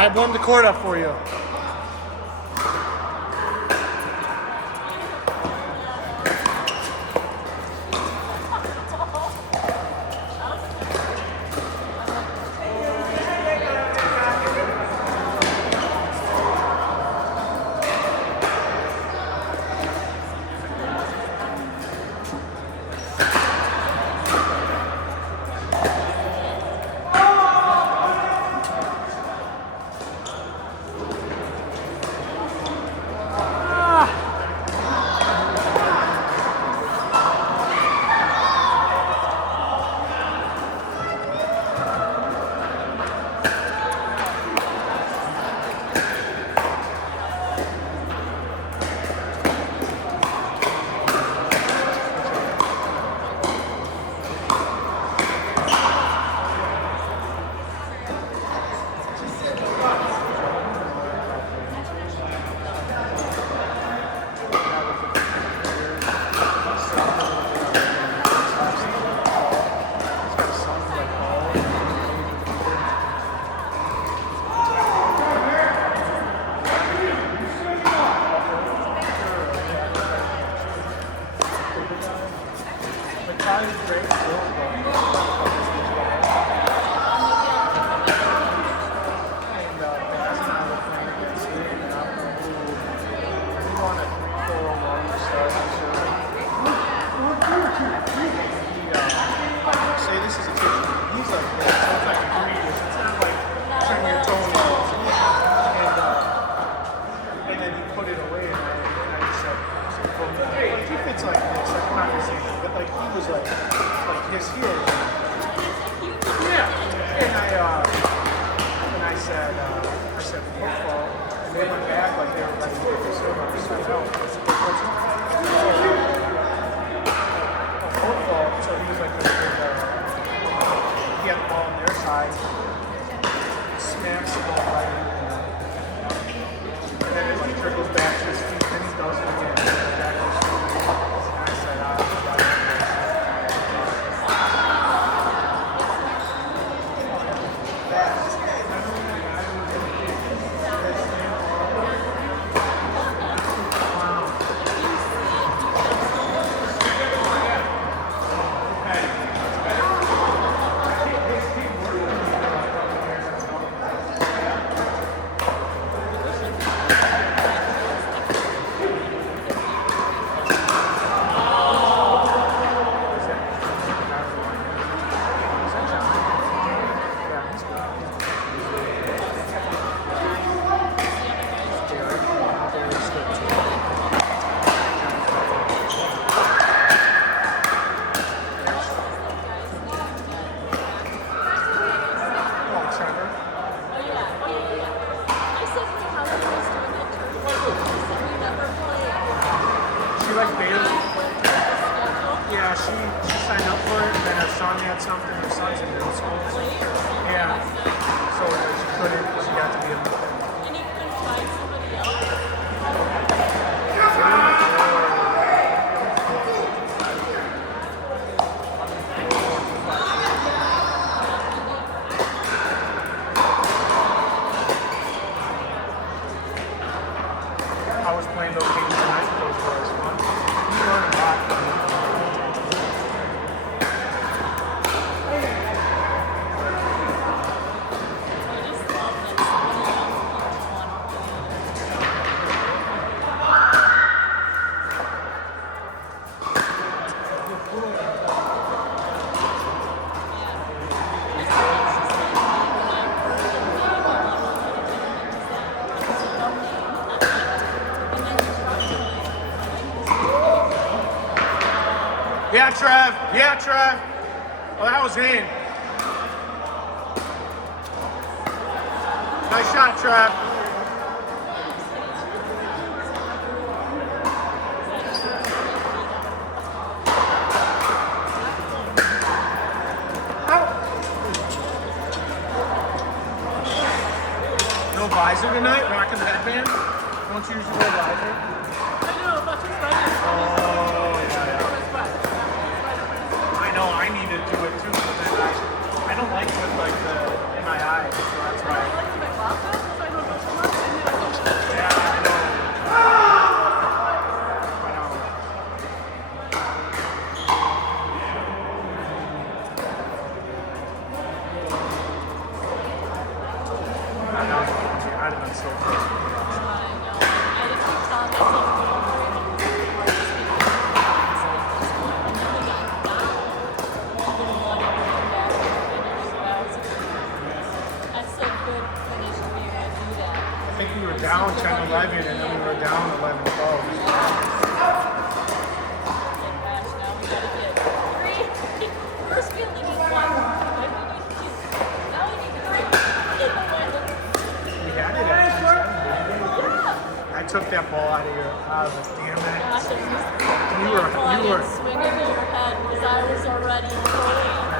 I warmed the cord up for you. And you couldn't find somebody else? Yeah, Trev. Yeah, Trev. Oh, that was in. Nice shot, Trev. No visor tonight? Rocking the headband? Don't you usually wear visor? Oh, yeah. I know, I need to do it too, but then I don't like with like the in my eyes, so that's why. Yeah, I know. I'd have been so close. I think we were down 10-11 and then we were down 11-12. We had it at 10-7. I took that ball out of the damn it. You were swinging to your head because I was already rolling.